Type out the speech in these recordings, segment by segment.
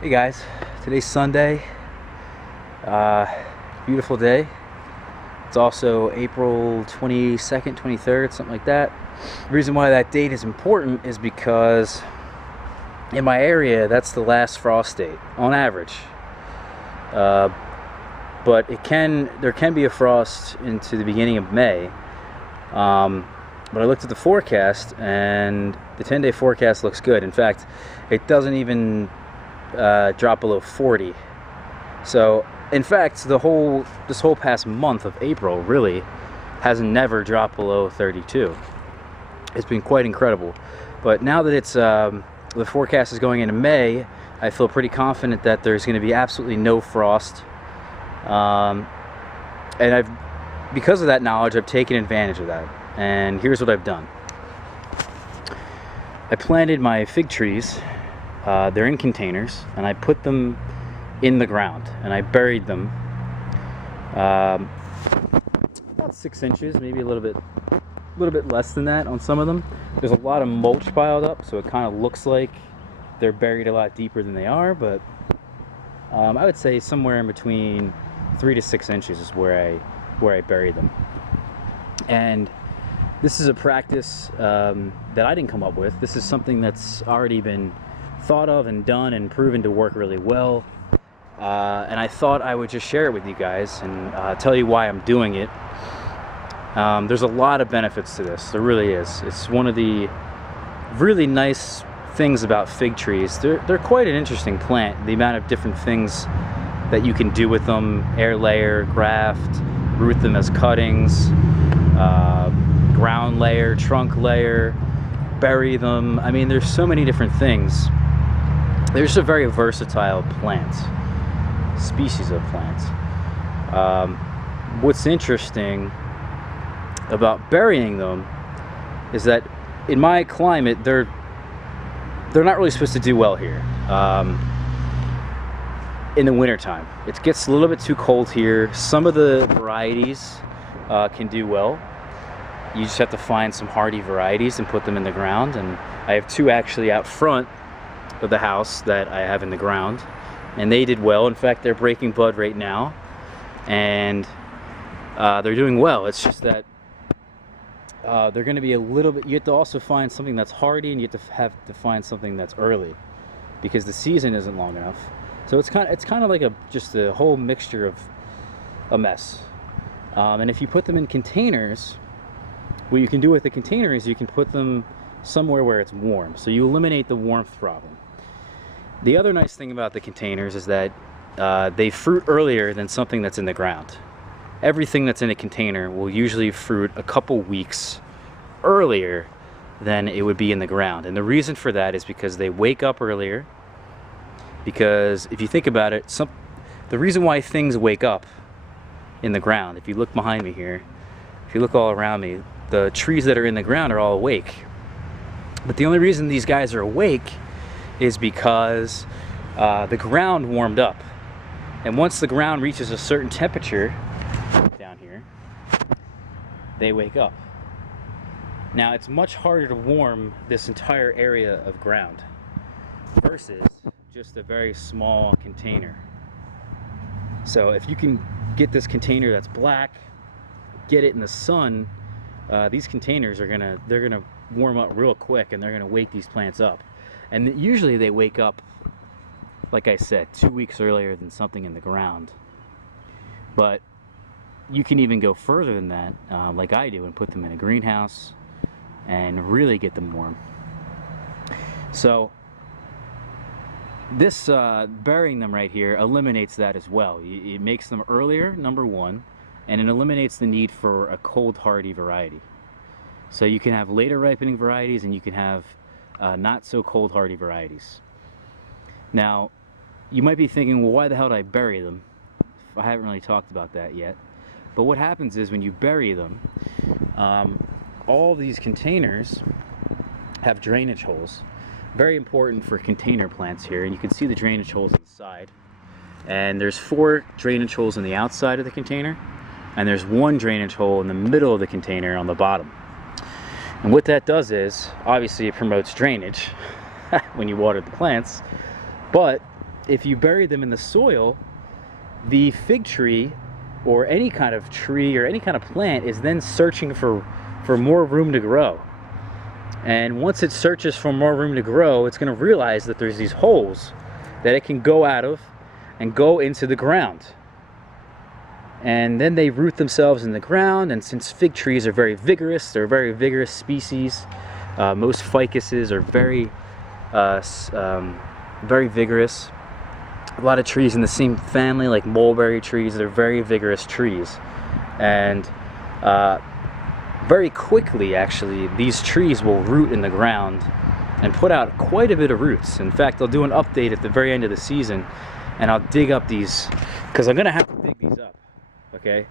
Hey guys, today's Sunday. Beautiful day. It's also April 22nd, 23rd, something like that. The reason why that date is important is because in my area, that's the last frost date on average. But there can be a frost into the beginning of May. But I looked at the forecast, and the 10-day forecast looks good. In fact, it doesn't even drop below 40. So, in fact, this whole past month of April really has never dropped below 32. It's been quite incredible. But now that the forecast is going into May, I feel pretty confident that there's going to be absolutely no frost. And because of that knowledge, I've taken advantage of that. And here's what I've done. I planted my fig trees. They're in containers, and I put them in the ground, and I buried them about 6 inches, maybe a little bit less than that on some of them. There's a lot of mulch piled up, so it kind of looks like they're buried a lot deeper than they are, but I would say somewhere in between 3 to 6 inches is where I buried them. And this is a practice that I didn't come up with. This is something that's already been thought of and done and proven to work really well. And I thought I would just share it with you guys and tell you why I'm doing it. There's a lot of benefits to this. There really is. It's one of the really nice things about fig trees. They're quite an interesting plant. The amount of different things that you can do with them: air layer, graft, root them as cuttings, ground layer, trunk layer, bury them. I mean, there's so many different things. They're just a very versatile plant, species of plants. What's interesting about burying them is that in my climate, they're not really supposed to do well here. In the wintertime, it gets a little bit too cold here. Some of the varieties can do well. You just have to find some hardy varieties and put them in the ground. And I have two actually out front of the house that I have in the ground, and they did well. In fact, they're breaking bud right now, and they're doing well. It's just that they're going to be a little bit. You have to also find something that's hardy, and you have to find something that's early, because the season isn't long enough. So it's kind of like just a whole mixture of a mess. And if you put them in containers, what you can do with the container is you can put them somewhere where it's warm, so you eliminate the warmth problem. The other nice thing about the containers is that they fruit earlier than something that's in the ground. Everything that's in a container will usually fruit a couple weeks earlier than it would be in the ground. And the reason for that is because they wake up earlier. Because if you think about it, the reason why things wake up in the ground, if you look behind me here, if you look all around me, the trees that are in the ground are all awake. But the only reason these guys are awake is because the ground warmed up. And once the ground reaches a certain temperature down here, they wake up. Now, it's much harder to warm this entire area of ground versus just a very small container. So if you can get this container that's black, get it in the sun, these containers they're gonna warm up real quick, and they're gonna wake these plants up. And usually they wake up, like I said, 2 weeks earlier than something in the ground. But you can even go further than that, like I do, and put them in a greenhouse and really get them warm. So this burying them right here eliminates that as well. It makes them earlier, number one, and it eliminates the need for a cold hardy variety. So you can have later ripening varieties, and you can have not so cold hardy varieties. Now, you might be thinking, well, why the hell did I bury them? I haven't really talked about that yet. But what happens is when you bury them, all these containers have drainage holes. Very important for container plants here, and you can see the drainage holes on the side. And there's 4 drainage holes on the outside of the container, and there's 1 drainage hole in the middle of the container on the bottom. And what that does is, obviously it promotes drainage when you water the plants, but if you bury them in the soil, the fig tree or any kind of tree or any kind of plant is then searching for more room to grow. And once it searches for more room to grow, it's going to realize that there's these holes that it can go out of and go into the ground. And then they root themselves in the ground, and since fig trees are very vigorous, they're a very vigorous species. Most ficuses are very vigorous. A lot of trees in the same family, like mulberry trees, they're very vigorous trees. And very quickly, actually, these trees will root in the ground and put out quite a bit of roots. In fact, I'll do an update at the very end of the season, and I'll dig up these, because I'm going to have to dig these up, okay?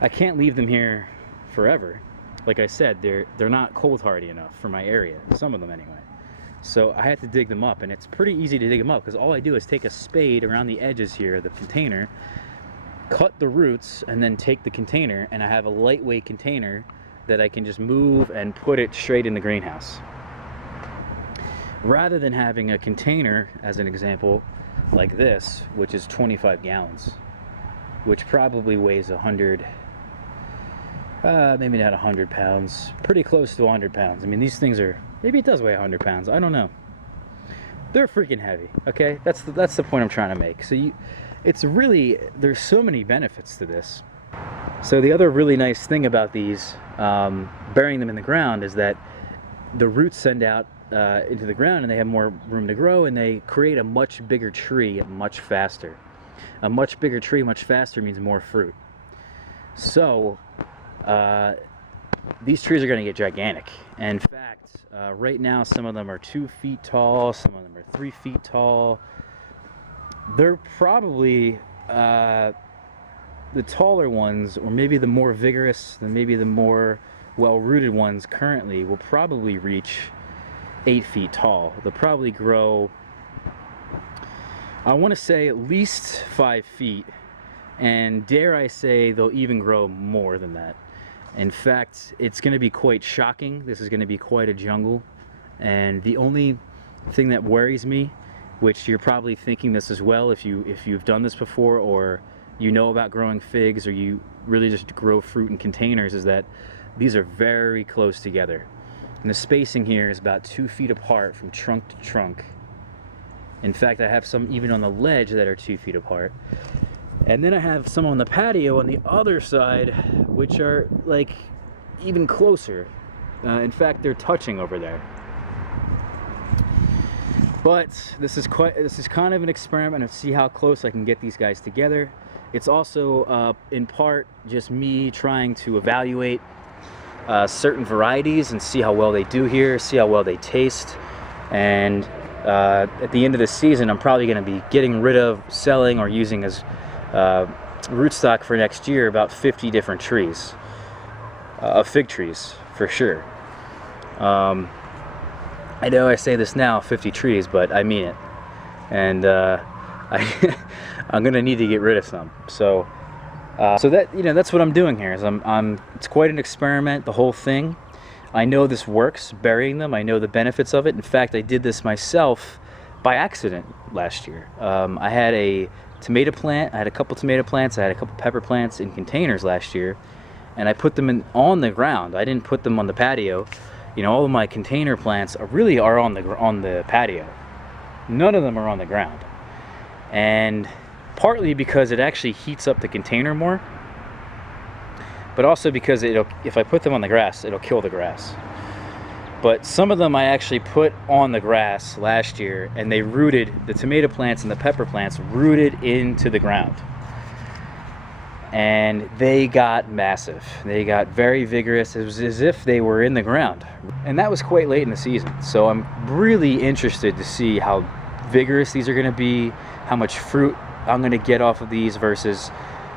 I can't leave them here forever. Like I said, they're not cold hardy enough for my area, some of them anyway. So I had to dig them up, and it's pretty easy to dig them up, because all I do is take a spade around the edges here of the container, cut the roots, and then take the container, and I have a lightweight container that I can just move and put it straight in the greenhouse. Rather than having a container, as an example, like this, which is 25 gallons, which probably weighs 100, maybe not 100 pounds, pretty close to 100 pounds. I mean, these things are, maybe it does weigh 100 pounds, I don't know. They're freaking heavy, okay? That's the point I'm trying to make. So it's really, there's so many benefits to this. So the other really nice thing about these, burying them in the ground, is that the roots send out into the ground, and they have more room to grow, and they create a much bigger tree much faster. A much bigger tree much faster means more fruit. So these trees are going to get gigantic. And in fact, right now some of them are 2 feet tall, some of them are 3 feet tall. They're probably the taller ones, or maybe the more vigorous, and maybe the more well-rooted ones currently, will probably reach 8 feet tall. They'll probably grow, I want to say, at least 5 feet, and dare I say they'll even grow more than that. In fact, it's going to be quite shocking. This is going to be quite a jungle, and the only thing that worries me, which you're probably thinking this as well if you've done this before, or you know about growing figs, or you really just grow fruit in containers, is that these are very close together. And the spacing here is about 2 feet apart from trunk to trunk. In fact, I have some even on the ledge that are 2 feet apart. And then I have some on the patio on the other side, which are like even closer. In fact, they're touching over there. But this is kind of an experiment to see how close I can get these guys together. It's also in part just me trying to evaluate certain varieties and see how well they do here, see how well they taste. And at the end of the season, I'm probably going to be getting rid of, selling, or using as rootstock for next year about 50 different trees, of fig trees for sure. I know I say this now, 50 trees, but I mean it. And I'm going to need to get rid of some. So that, that's what I'm doing here. Is it's quite an experiment, the whole thing. I know this works, burying them. I know the benefits of it. In fact, I did this myself by accident last year. I had a tomato plant. I had a couple tomato plants. I had a couple pepper plants in containers last year, and I put them on the ground. I didn't put them on the patio. All of my container plants are on the patio. None of them are on the ground, and partly because it actually heats up the container more, but also because if I put them on the grass, it'll kill the grass. But some of them I actually put on the grass last year, and they rooted, the tomato plants and the pepper plants rooted into the ground. And they got massive. They got very vigorous. It was as if they were in the ground. And that was quite late in the season. So I'm really interested to see how vigorous these are going to be, how much fruit I'm going to get off of these versus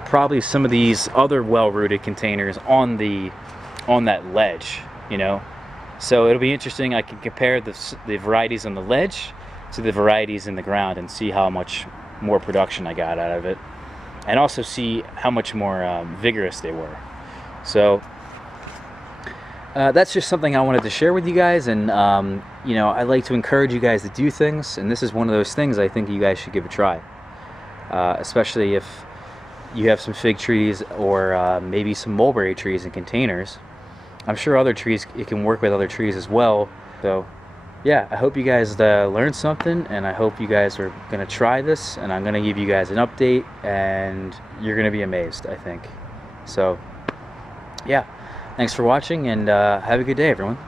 probably some of these other well-rooted containers on that ledge, So it'll be interesting. I can compare the varieties on the ledge to the varieties in the ground and see how much more production I got out of it, and also see how much more vigorous they were. So that's just something I wanted to share with you guys, and you know, I like to encourage you guys to do things, and this is one of those things I think you guys should give a try, especially if you have some fig trees or maybe some mulberry trees in containers. I'm sure other trees, it can work with other trees as well. So yeah, I hope you guys learned something, and I hope you guys are gonna try this, and I'm gonna give you guys an update, and you're gonna be amazed, I think. So yeah, thanks for watching, and have a good day, everyone.